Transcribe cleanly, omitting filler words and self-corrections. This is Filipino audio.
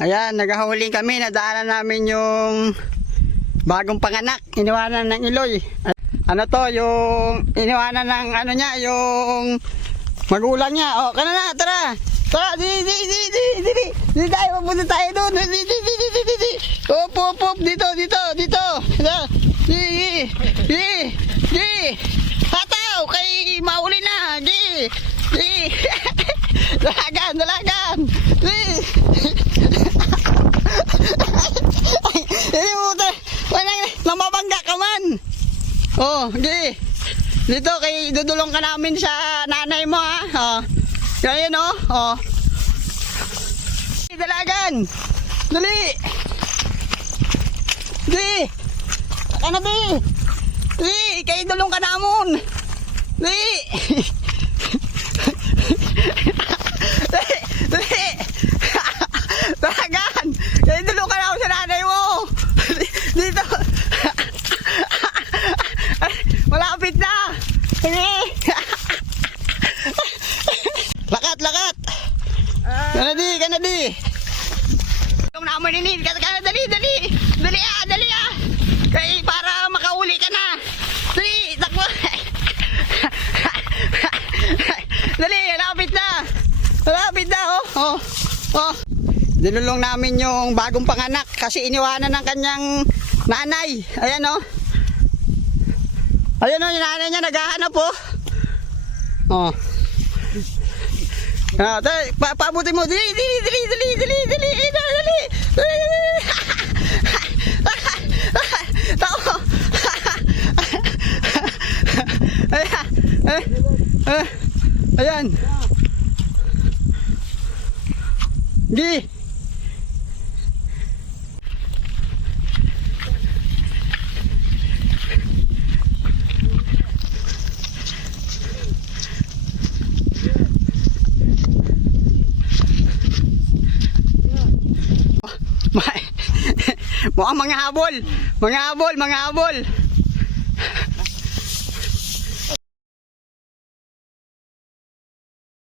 Ayan, naghahuling kami. Nadaanan namin yung bagong panganak. Iniwanan ng Iloy. Ano to, yung iniwanan ng ano niya, yung magulang niya. O, kana na, tara. Tara, di tayo, mapunta tayo doon. Di. Op, dito. Di. Hataw, kay mauli na. Di. Dalagan. Di. Mamabangga ka man. Oh, di. Dito kay dudulong ka namin sa nanay mo ha. Oh. Ganyan oh. Oh. Dalagan. Dali. Di. Ano di? Di, kay dulong ka namon. Di. Di. Dalagan. Kay dulong ka namon sa nanay mo. Dito. Malapit na. Lakat. Kanadi. Yung naman ini, dali ah. Kay para makauli ka na. Dali, takbo. Dali, malapit na oh. Dinulong namin yung bagong panganak kasi iniwanan ng kanyang nanay. Ayan oh. Ayan oh, yung nanay niya naghahanap oh. Oh. Pabuti mo. Dali. Tao. Ayan. Gi. Mukhang mga habol.